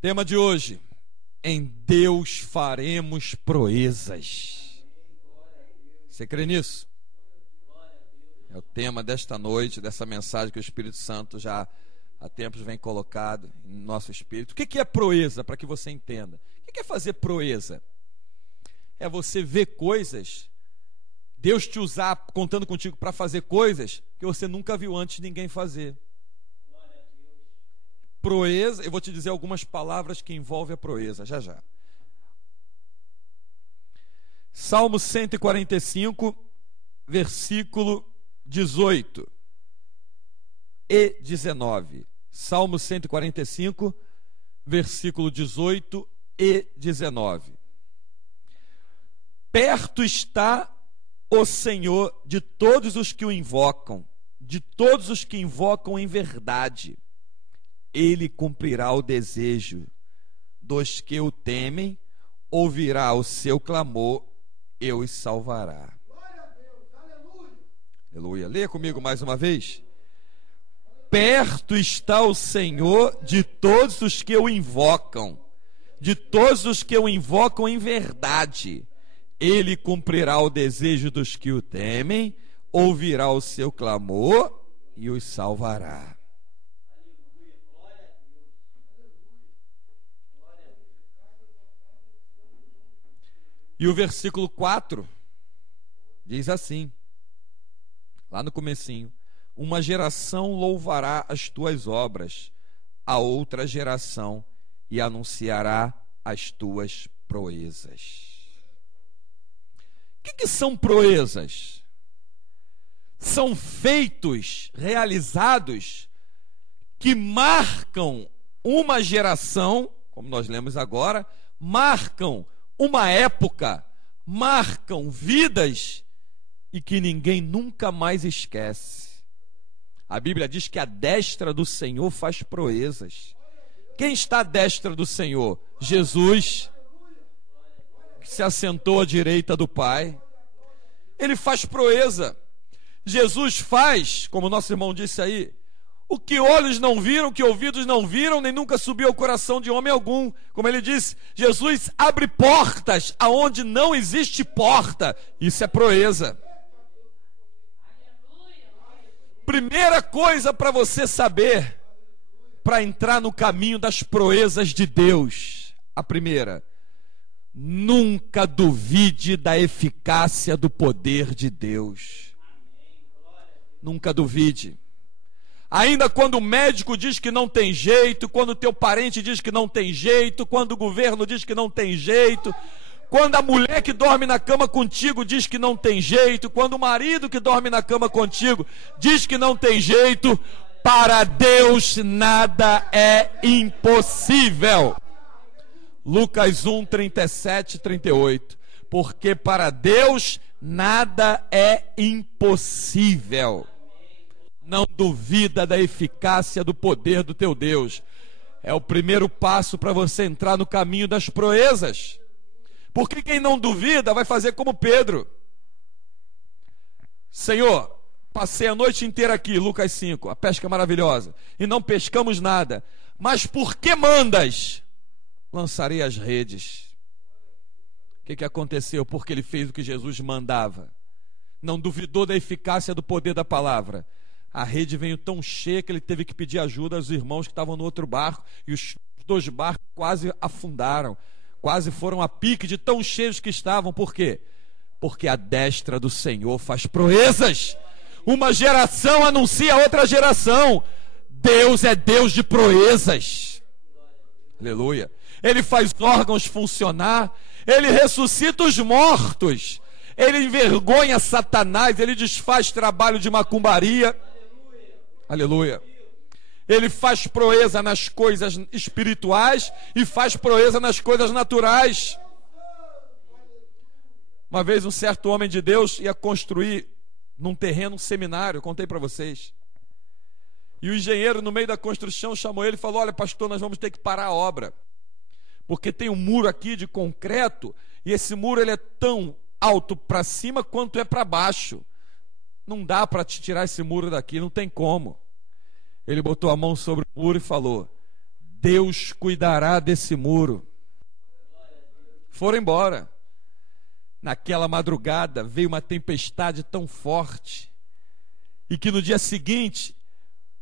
Tema de hoje: em Deus faremos proezas. Você crê nisso? É o tema desta noite, dessa mensagem que o Espírito Santo já há tempos vem colocado em nosso espírito. O que é proeza, para que você entenda? O que é fazer proeza? É você ver coisas, Deus te usar contando contigo para fazer coisas que você nunca viu antes ninguém fazer. Proeza, eu vou te dizer algumas palavras que envolvem a proeza, já já. Salmo 145, versículo 18 e 19. Salmo 145, versículo 18 e 19. Perto está o Senhor de todos os que o invocam, de todos os que invocam em verdade. Ele cumprirá o desejo dos que o temem, ouvirá o seu clamor e os salvará. Glória a Deus, aleluia. Aleluia. Leia comigo mais uma vez. Perto está o Senhor de todos os que o invocam, de todos os que o invocam em verdade. Ele cumprirá o desejo dos que o temem, ouvirá o seu clamor e os salvará. E o versículo 4 diz assim, lá no comecinho: uma geração louvará as tuas obras, a outra geração e anunciará as tuas proezas. O que são proezas? São feitos realizados que marcam uma geração, como nós lemos agora, marcam uma época, marcam vidas e que ninguém nunca mais esquece. A Bíblia diz que a destra do Senhor faz proezas. Quem está à destra do Senhor? Jesus, que se assentou à direita do Pai. Ele faz proeza. Jesus faz, como nosso irmão disse aí, o que olhos não viram, que ouvidos não viram, nem nunca subiu ao coração de homem algum. Como ele disse, Jesus abre portas aonde não existe porta. Isso é proeza. Primeira coisa para você saber, para entrar no caminho das proezas de Deus, a primeira: nunca duvide da eficácia do poder de Deus. Nunca duvide. Ainda quando o médico diz que não tem jeito, quando o teu parente diz que não tem jeito, quando o governo diz que não tem jeito, quando a mulher que dorme na cama contigo diz que não tem jeito, quando o marido que dorme na cama contigo diz que não tem jeito, para Deus nada é impossível. Lucas 1, 37 e 38. Porque para Deus nada é impossível. Não duvida da eficácia do poder do teu Deus. É o primeiro passo para você entrar no caminho das proezas. Porque quem não duvida vai fazer como Pedro. Senhor, passei a noite inteira aqui, Lucas 5, a pesca maravilhosa, e não pescamos nada. Mas por que mandas? Lançarei as redes. O que aconteceu? Porque ele fez o que Jesus mandava. Não duvidou da eficácia do poder da palavra. A rede veio tão cheia que ele teve que pedir ajuda aos irmãos que estavam no outro barco, e os dois barcos quase afundaram, quase foram a pique de tão cheios que estavam. Por quê? Porque a destra do Senhor faz proezas. Uma geração anuncia a outra geração. Deus é Deus de proezas. Aleluia. Ele faz órgãos funcionar, ele ressuscita os mortos, ele envergonha Satanás, ele desfaz trabalho de macumbaria. Aleluia. Ele faz proeza nas coisas espirituais e faz proeza nas coisas naturais. Uma vez um certo homem de Deus ia construir num terreno um seminário, contei para vocês. E o engenheiro, no meio da construção, chamou ele e falou: olha, pastor, nós vamos ter que parar a obra, porque tem um muro aqui de concreto, e esse muro ele é tão alto para cima quanto é para baixo. Não dá para te tirar esse muro daqui, não tem como. Ele botou a mão sobre o muro e falou: Deus cuidará desse muro. Foram embora. Naquela madrugada veio uma tempestade tão forte, e que no dia seguinte,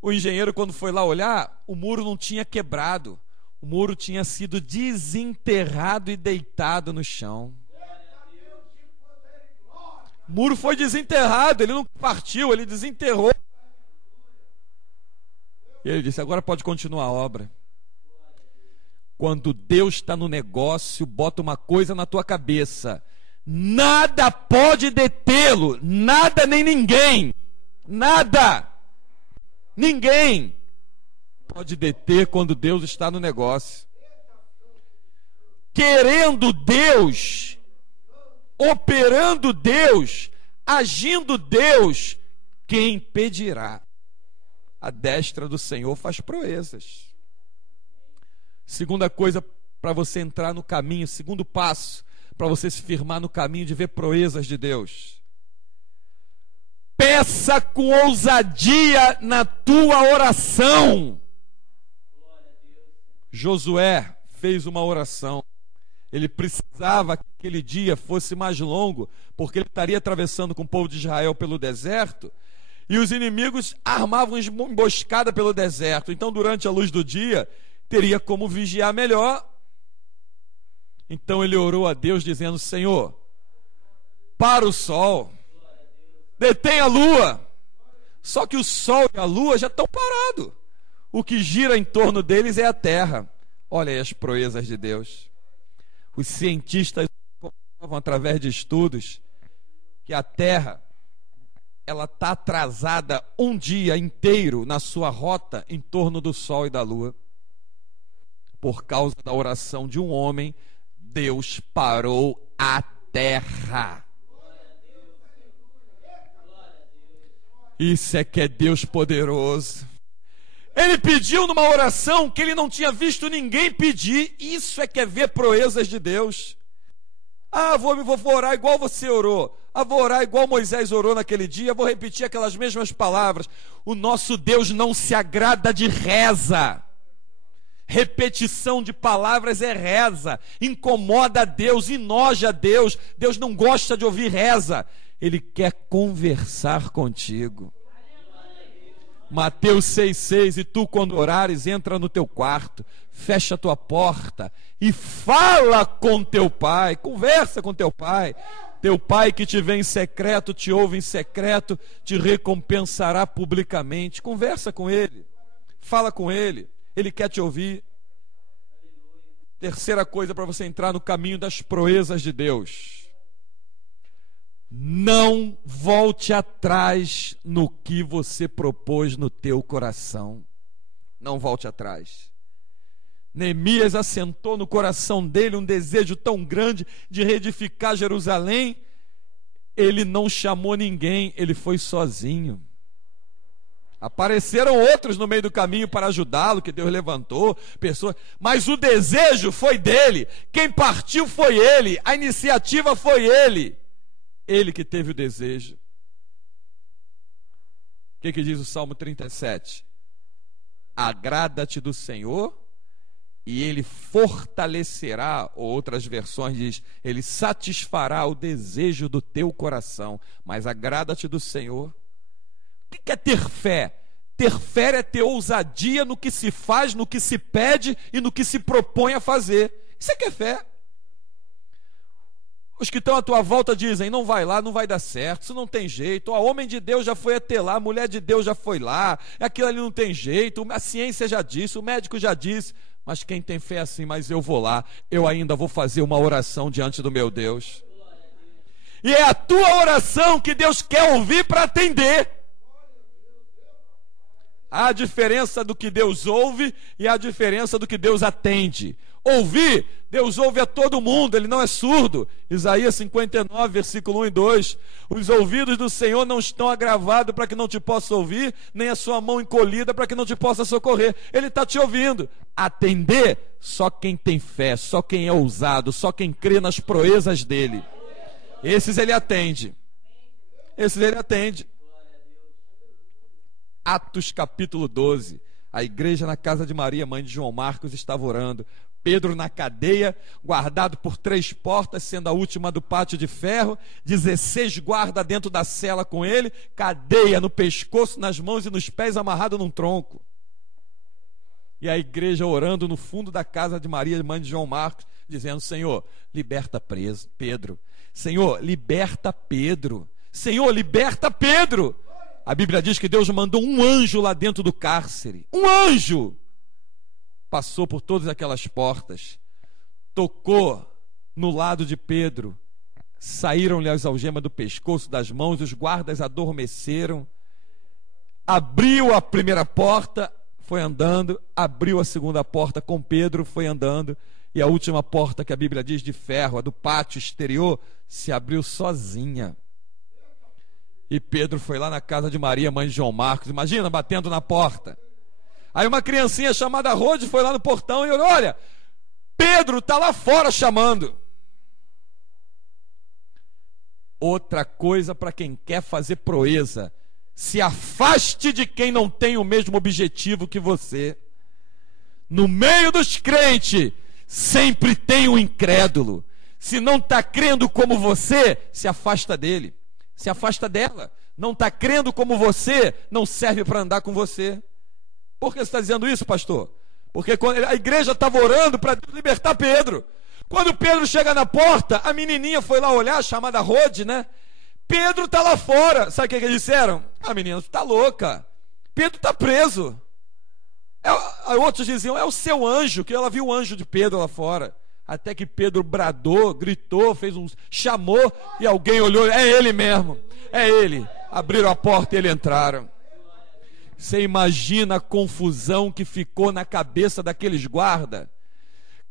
o engenheiro, quando foi lá olhar, o muro não tinha quebrado. O muro tinha sido desenterrado e deitado no chão. O muro foi desenterrado, ele não partiu, ele desenterrou. E ele disse: agora pode continuar a obra. Quando Deus está no negócio, bota uma coisa na tua cabeça: nada pode detê-lo, nada nem ninguém, nada, ninguém pode deter quando Deus está no negócio. Querendo Deus, operando Deus, agindo Deus, quem impedirá? A destra do Senhor faz proezas. Segunda coisa para você entrar no caminho, segundo passo para você se firmar no caminho de ver proezas de Deus: peça com ousadia na tua oração. Josué fez uma oração. Ele precisava que aquele dia fosse mais longo, porque ele estaria atravessando com o povo de Israel pelo deserto, e os inimigos armavam emboscada pelo deserto. Então, durante a luz do dia, teria como vigiar melhor. Então ele orou a Deus dizendo: Senhor, para o sol, detém a lua. Só que o sol e a lua já estão parados. O que gira em torno deles é a terra. Olha aí as proezas de Deus. Os cientistas comprovam através de estudos que a terra, ela está atrasada um dia inteiro na sua rota em torno do sol e da lua. Por causa da oração de um homem, Deus parou a terra. Isso é que é Deus poderoso. Ele pediu numa oração que ele não tinha visto ninguém pedir. Isso é que é ver proezas de Deus. Ah, vou orar igual você orou. Ah, vou orar igual Moisés orou naquele dia. Vou repetir aquelas mesmas palavras. O nosso Deus não se agrada de reza. Repetição de palavras é reza. Incomoda a Deus, enoja a Deus. Deus não gosta de ouvir reza. Ele quer conversar contigo. Mateus 6,6: e tu, quando orares, entra no teu quarto, fecha a tua porta e fala com teu pai. Conversa com teu pai. Teu pai que te vê em secreto, te ouve em secreto, te recompensará publicamente. Conversa com ele, fala com ele, ele quer te ouvir. Terceira coisa para você entrar no caminho das proezas de Deus: não volte atrás no que você propôs no teu coração. Não volte atrás. Neemias assentou no coração dele um desejo tão grande de reedificar Jerusalém. Ele não chamou ninguém, ele foi sozinho. Apareceram outros no meio do caminho para ajudá-lo, que Deus levantou, pessoas, mas o desejo foi dele. Quem partiu foi ele, a iniciativa foi ele. Ele que teve o desejo. O que diz o Salmo 37? Agrada-te do Senhor e Ele fortalecerá, ou outras versões diz, Ele satisfará o desejo do teu coração. Mas agrada-te do Senhor. O que é ter fé? Ter fé é ter ousadia no que se faz, no que se pede e no que se propõe a fazer. Isso é que é fé. Os que estão à tua volta dizem: não vai lá, não vai dar certo, isso não tem jeito. O homem de Deus já foi até lá, a mulher de Deus já foi lá, aquilo ali não tem jeito, a ciência já disse, o médico já disse. Mas quem tem fé assim: mas eu vou lá, eu ainda vou fazer uma oração diante do meu Deus. E é a tua oração que Deus quer ouvir para atender. Há a diferença do que Deus ouve e a diferença do que Deus atende. Ouvir, Deus ouve a todo mundo, Ele não é surdo. Isaías 59, versículo 1 e 2. Os ouvidos do Senhor não estão agravados para que não te possa ouvir, nem a sua mão encolhida para que não te possa socorrer. Ele está te ouvindo. Atender, só quem tem fé, só quem é ousado, só quem crê nas proezas dEle. Esses Ele atende. Esses Ele atende. Atos capítulo 12. A igreja na casa de Maria, mãe de João Marcos, estava orando. Pedro na cadeia, guardado por 3 portas, sendo a última do pátio de ferro, 16 guardas dentro da cela com ele, cadeia no pescoço, nas mãos e nos pés, amarrado num tronco. E a igreja orando no fundo da casa de Maria, mãe de João Marcos, dizendo: Senhor, liberta Pedro. Senhor, liberta Pedro. Senhor, liberta Pedro. A Bíblia diz que Deus mandou um anjo lá dentro do cárcere. Um anjo! Passou por todas aquelas portas, tocou no lado de Pedro, saíram-lhe as algemas do pescoço, das mãos, os guardas adormeceram, abriu a primeira porta, foi andando, abriu a segunda porta com Pedro, foi andando, e a última porta, que a Bíblia diz de ferro, a do pátio exterior, se abriu sozinha. E Pedro foi lá na casa de Maria, mãe de João Marcos, imagina, batendo na porta. Aí uma criancinha chamada Rode foi lá no portão e olhou: olha, Pedro está lá fora chamando. Outra coisa para quem quer fazer proeza: se afaste de quem não tem o mesmo objetivo que você. No meio dos crentes, sempre tem um incrédulo. Se não está crendo como você, se afasta dele, se afasta dela. Não está crendo como você, não serve para andar com você. Por que você está dizendo isso, pastor? Porque quando a igreja estava orando para libertar Pedro. Quando Pedro chega na porta, a menininha foi lá olhar, chamada Rode, né? Pedro está lá fora. Sabe o que eles disseram? Ah, menina, tu está louca. Pedro está preso. Outros diziam: é o seu anjo, que ela viu o anjo de Pedro lá fora. Até que Pedro bradou, gritou, chamou, e alguém olhou: é ele mesmo, é ele. Abriram a porta e ele entraram. Você imagina a confusão que ficou na cabeça daqueles guardas?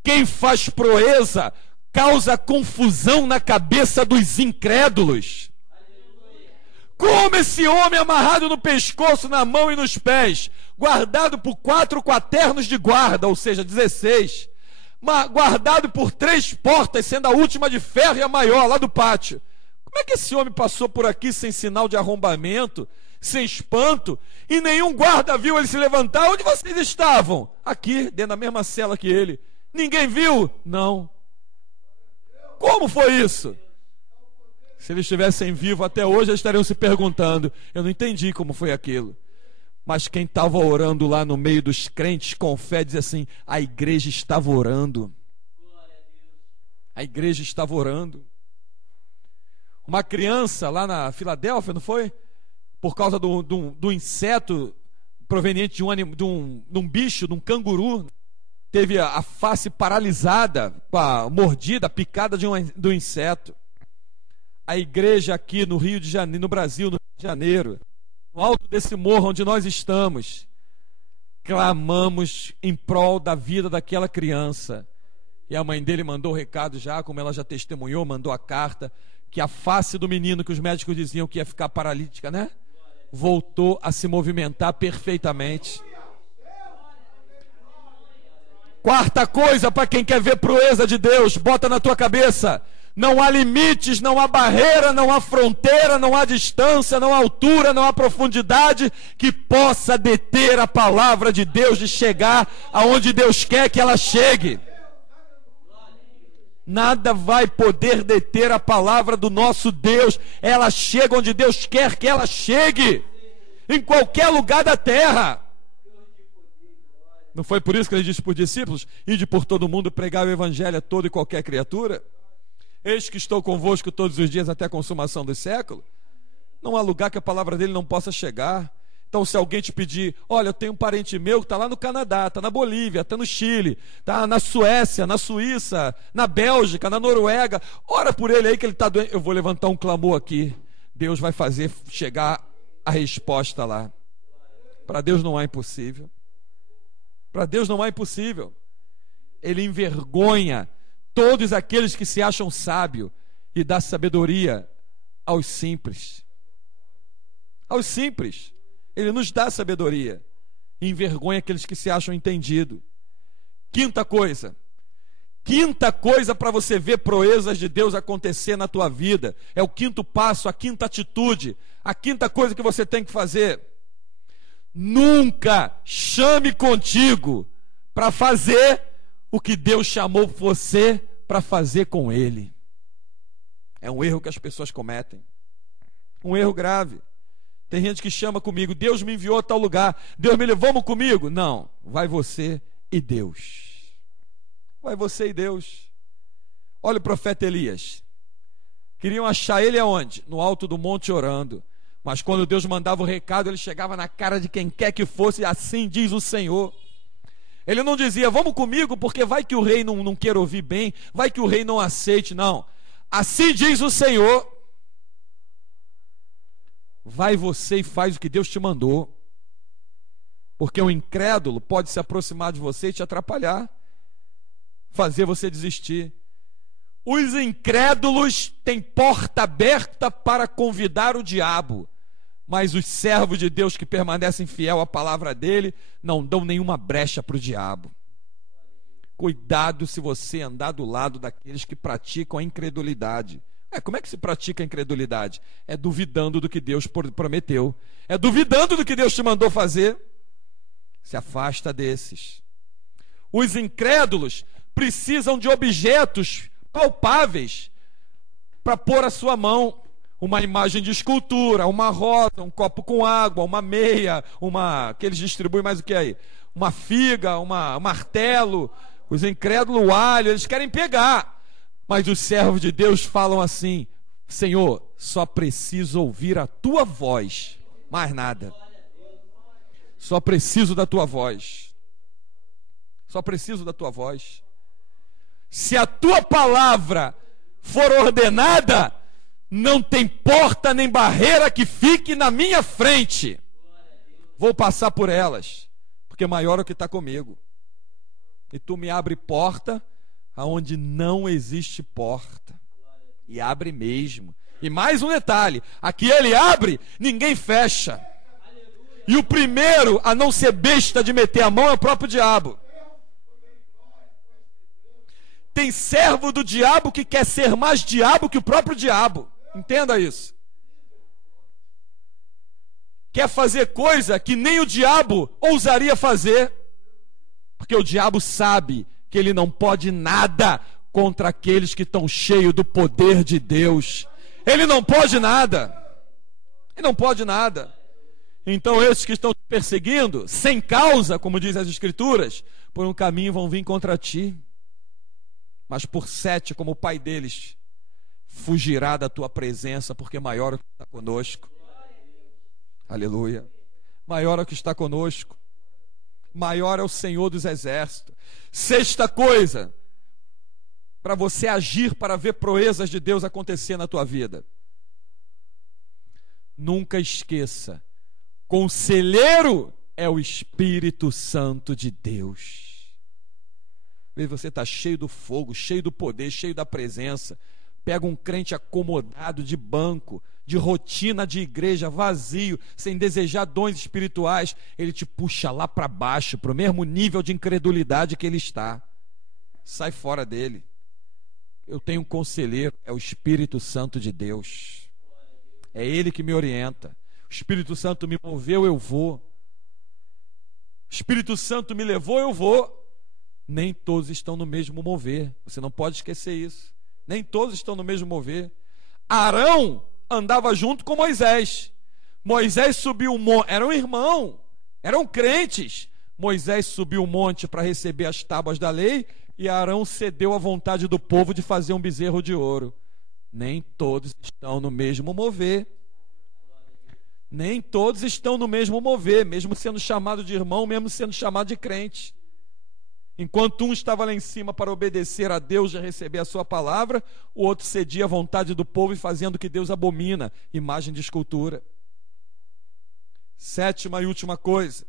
Quem faz proeza causa confusão na cabeça dos incrédulos. Como esse homem amarrado no pescoço, na mão e nos pés, guardado por 4 quaternos de guarda, ou seja, 16, guardado por 3 portas, sendo a última de ferro e a maior, lá do pátio. Como é que esse homem passou por aqui sem sinal de arrombamento, sem espanto, e nenhum guarda viu ele se levantar? Onde vocês estavam? Aqui, dentro da mesma cela que ele. Ninguém viu? Não. Como foi isso? Se eles estivessem vivos até hoje, eles estariam se perguntando: eu não entendi como foi aquilo. Mas quem estava orando lá no meio dos crentes com fé, diz assim: a igreja estava orando. A igreja estava orando. Uma criança lá na Filadélfia, não foi? Por causa do inseto proveniente de um bicho, de um canguru, teve a face paralisada, com a mordida, a picada do inseto. A igreja aqui no Rio de Janeiro, no Brasil, no Rio de Janeiro, no alto desse morro onde nós estamos, clamamos em prol da vida daquela criança. E a mãe dele mandou o recado já, como ela já testemunhou, mandou a carta, que a face do menino, que os médicos diziam que ia ficar paralítica, né? Voltou a se movimentar perfeitamente. Quarta coisa, para quem quer ver proeza de Deus, bota na tua cabeça: não há limites, não há barreira, não há fronteira, não há distância, não há altura, não há profundidade que possa deter a palavra de Deus de chegar aonde Deus quer que ela chegue. Nada vai poder deter a palavra do nosso Deus. Ela chega onde Deus quer que ela chegue, em qualquer lugar da terra. Não foi por isso que ele disse para os discípulos: ide por todo mundo pregar o evangelho a toda e qualquer criatura? Eis que estou convosco todos os dias até a consumação do século. Não há lugar que a palavra dele não possa chegar. Então, se alguém te pedir: olha, eu tenho um parente meu que está lá no Canadá, está na Bolívia, está no Chile, está na Suécia, na Suíça, na Bélgica, na Noruega, ora por ele aí que ele está doente. Eu vou levantar um clamor aqui. Deus vai fazer chegar a resposta lá. Para Deus não há impossível. Para Deus não há impossível. Ele envergonha todos aqueles que se acham sábios e dá sabedoria aos simples. Aos simples. Ele nos dá sabedoria e envergonha aqueles que se acham entendidos. Quinta coisa para você ver proezas de Deus acontecer na tua vida, é o quinto passo, a quinta atitude, a quinta coisa que você tem que fazer. Nunca chame contigo para fazer o que Deus chamou você para fazer com ele. É um erro que as pessoas cometem. Um erro grave. Tem gente que chama comigo, Deus me enviou a tal lugar, Deus me levou, vamos comigo? Não, vai você e Deus. Vai você e Deus. Olha o profeta Elias. Queriam achar ele aonde? No alto do monte orando. Mas quando Deus mandava o recado, ele chegava na cara de quem quer que fosse, assim diz o Senhor. Ele não dizia, vamos comigo, porque vai que o rei não queira ouvir bem, vai que o rei não aceite, não. Assim diz o Senhor. Vai você e faz o que Deus te mandou. Porque o incrédulo pode se aproximar de você e te atrapalhar, fazer você desistir. Os incrédulos têm porta aberta para convidar o diabo, mas os servos de Deus que permanecem fiel à palavra dele não dão nenhuma brecha para o diabo. Cuidado se você andar do lado daqueles que praticam a incredulidade. Como é que se pratica a incredulidade? É duvidando do que Deus prometeu, é duvidando do que Deus te mandou fazer. Se afasta desses. Os incrédulos precisam de objetos palpáveis para pôr a sua mão. Uma imagem de escultura, uma rosa, um copo com água, uma meia, que eles distribuem mais o que aí? Uma figa, um martelo. Os incrédulos, o alho, eles querem pegar. Mas os servos de Deus falam assim: Senhor, só preciso ouvir a tua voz, mais nada. Só preciso da tua voz. Só preciso da tua voz. Se a tua palavra for ordenada, não tem porta nem barreira que fique na minha frente. Vou passar por elas, porque maior é o que está comigo. E tu me abre porta aonde não existe porta. E abre mesmo. E mais um detalhe: aqui ele abre, ninguém fecha. E o primeiro a não ser besta de meter a mão é o próprio diabo. Tem servo do diabo que quer ser mais diabo que o próprio diabo. Entenda isso. Quer fazer coisa que nem o diabo ousaria fazer. Porque o diabo sabe que ele não pode nada contra aqueles que estão cheios do poder de Deus. Ele não pode nada. Ele não pode nada. Então esses que estão te perseguindo, sem causa, como diz as Escrituras, por um caminho vão vir contra ti. Mas por 7, como o pai deles, fugirá da tua presença, porque maior é o que está conosco. Aleluia. Maior é o que está conosco. Maior é o Senhor dos exércitos. 6ª coisa, para você agir para ver proezas de Deus acontecer na tua vida. Nunca esqueça, conselheiro é o Espírito Santo de Deus. Você está cheio do fogo, cheio do poder, cheio da presença. Pega um crente acomodado de banco, de rotina de igreja, vazio, sem desejar dons espirituais, ele te puxa lá para baixo, para o mesmo nível de incredulidade que ele está. Sai fora dele. Eu tenho um conselheiro, é o Espírito Santo de Deus. É ele que me orienta. O Espírito Santo me moveu, eu vou. O Espírito Santo me levou, eu vou. Nem todos estão no mesmo mover. Você não pode esquecer isso. Nem todos estão no mesmo mover. Arão andava junto com Moisés. Moisés subiu o monte. Era um irmão. Eram crentes. Moisés subiu o monte para receber as tábuas da lei. E Arão cedeu à vontade do povo de fazer um bezerro de ouro. Nem todos estão no mesmo mover. Nem todos estão no mesmo mover. Mesmo sendo chamado de irmão, mesmo sendo chamado de crente. Enquanto um estava lá em cima para obedecer a Deus e receber a sua palavra, o outro cedia à vontade do povo e fazendo o que Deus abomina, imagem de escultura. 7ª e última coisa,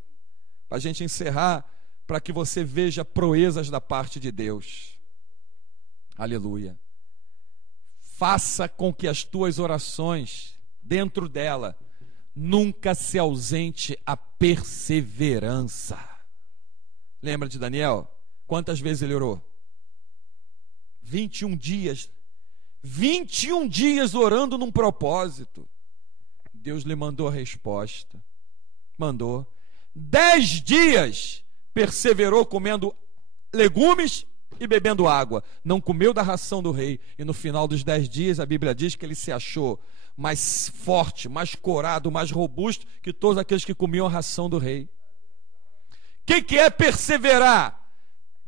para a gente encerrar, para que você veja proezas da parte de Deus. Aleluia. Faça com que as tuas orações, dentro dela, nunca se ausente a perseverança. Lembra de Daniel? Quantas vezes ele orou? 21 dias. 21 dias orando num propósito. Deus lhe mandou a resposta. Mandou. 10 dias perseverou comendo legumes e bebendo água. Não comeu da ração do rei. E no final dos 10 dias, a Bíblia diz que ele se achou mais forte, mais corado, mais robusto que todos aqueles que comiam a ração do rei. O que é perseverar?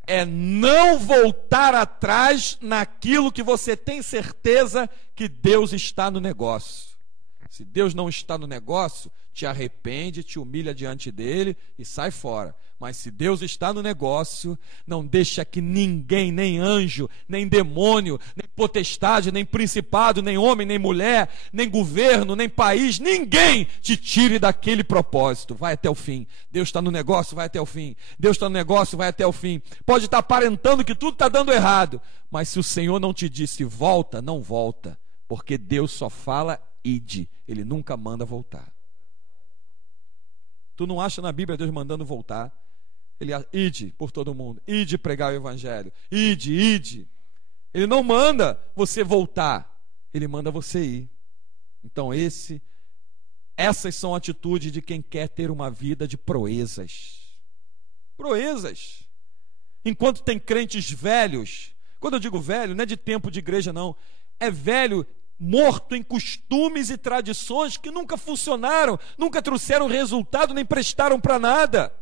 É não voltar atrás naquilo que você tem certeza que Deus está no negócio. Se Deus não está no negócio, te arrepende, te humilha diante dele e sai fora. Mas se Deus está no negócio, não deixa que ninguém, nem anjo, nem demônio, nem potestade, nem principado, nem homem, nem mulher, nem governo, nem país, ninguém te tire daquele propósito. Vai até o fim. Deus está no negócio, vai até o fim. Deus está no negócio, vai até o fim. Pode estar aparentando que tudo está dando errado, mas se o Senhor não te disse volta, não volta, porque Deus só fala ide, Ele nunca manda voltar. Tu não acha na Bíblia Deus mandando voltar? Ele ide por todo mundo, ide pregar o evangelho, ide. Ele não manda você voltar, ele manda você ir. Então essas são atitudes de quem quer ter uma vida de proezas. Proezas. Enquanto tem crentes velhos, quando eu digo velho, não é de tempo de igreja não, é velho morto em costumes e tradições que nunca funcionaram, nunca trouxeram resultado, nem prestaram para nada.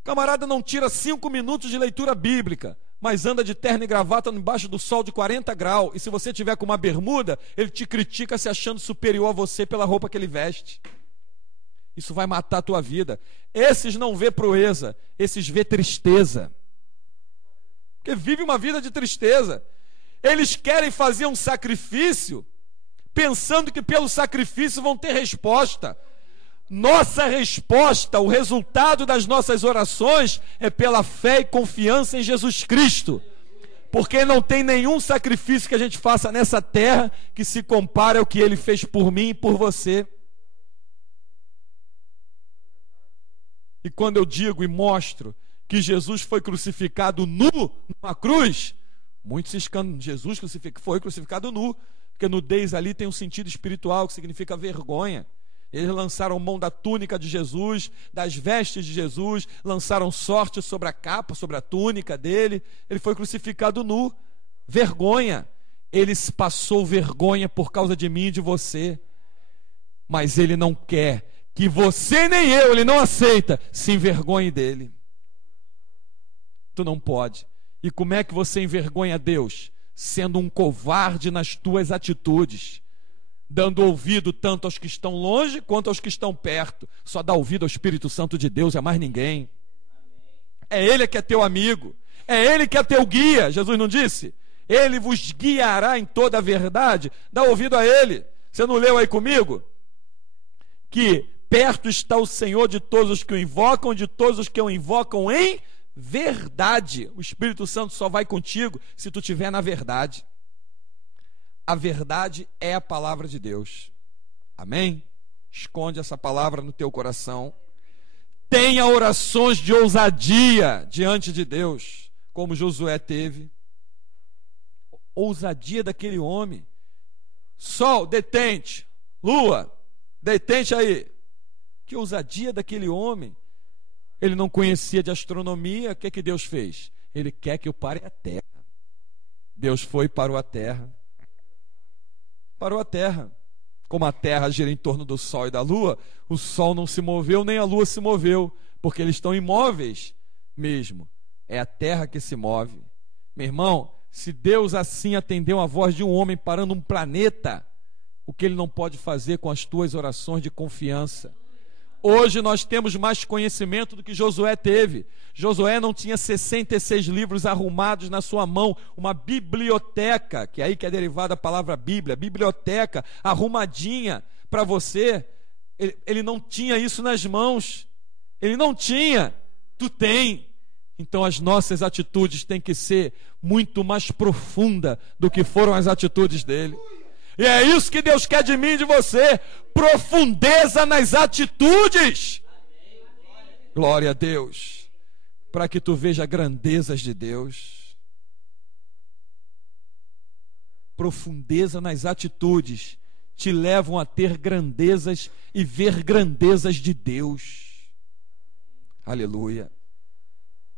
O camarada não tira 5 minutos de leitura bíblica, mas anda de terno e gravata embaixo do sol de 40 graus, e se você tiver com uma bermuda, ele te critica se achando superior a você pela roupa que ele veste. Isso vai matar a tua vida. Esses não vê proeza, esses vê tristeza, porque vive uma vida de tristeza. Eles querem fazer um sacrifício, pensando que pelo sacrifício vão ter resposta. Nossa resposta, o resultado das nossas orações é pela fé e confiança em Jesus Cristo. Porque não tem nenhum sacrifício que a gente faça nessa terra que se compare ao que Ele fez por mim e por você. E quando eu digo e mostro que Jesus foi crucificado nu numa cruz, muitos se escandam. Jesus foi crucificado nu, porque nudez ali tem um sentido espiritual que significa vergonha. Eles lançaram mão da túnica de Jesus, das vestes de Jesus, lançaram sorte sobre a capa, sobre a túnica dele. Ele foi crucificado nu. Vergonha. Ele passou vergonha por causa de mim e de você. Mas ele não quer que você nem eu, ele não aceita, se envergonhe dele. Tu não pode. E como é que você envergonha Deus? Sendo um covarde nas tuas atitudes, dando ouvido tanto aos que estão longe quanto aos que estão perto. Só dá ouvido ao Espírito Santo de Deus, é mais ninguém. É Ele que é teu amigo, é Ele que é teu guia. Jesus não disse? Ele vos guiará em toda a verdade. Dá ouvido a Ele. Você não leu aí comigo? Que perto está o Senhor de todos os que o invocam, de todos os que o invocam em verdade. O Espírito Santo só vai contigo se tu estiver na verdade. A verdade é a palavra de Deus. Amém? Esconde essa palavra no teu coração. Tenha orações de ousadia diante de Deus, como Josué teve. Ousadia daquele homem. Sol, detente. Lua, detente aí. Que ousadia daquele homem. Ele não conhecia de astronomia. O que é que Deus fez? Ele quer que eu pare a terra. Deus foi e parou a terra. Parou a terra. Como a terra gira em torno do sol e da lua, o sol não se moveu, nem a lua se moveu, porque eles estão imóveis mesmo. É a terra que se move. Meu irmão, se Deus assim atendeu a voz de um homem parando um planeta, o que Ele não pode fazer com as tuas orações de confiança? Hoje nós temos mais conhecimento do que Josué teve. Josué não tinha 66 livros arrumados na sua mão, uma biblioteca, que é aí que é derivada a palavra Bíblia, biblioteca arrumadinha para você. Ele não tinha isso nas mãos. Ele não tinha. Tu tem. Então as nossas atitudes têm que ser muito mais profundas do que foram as atitudes dele. E é isso que Deus quer de mim e de você. Profundeza nas atitudes. Glória a Deus. Para que tu veja grandezas de Deus. Profundeza nas atitudes te levam a ter grandezas e ver grandezas de Deus. Aleluia.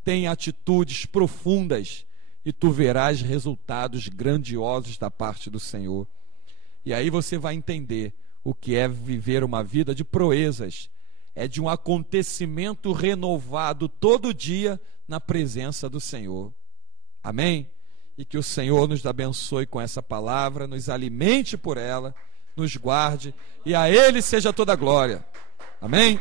Tenha atitudes profundas e tu verás resultados grandiosos da parte do Senhor. E aí você vai entender o que é viver uma vida de proezas. É de um acontecimento renovado todo dia na presença do Senhor. Amém? E que o Senhor nos abençoe com essa palavra, nos alimente por ela, nos guarde, e a Ele seja toda a glória. Amém?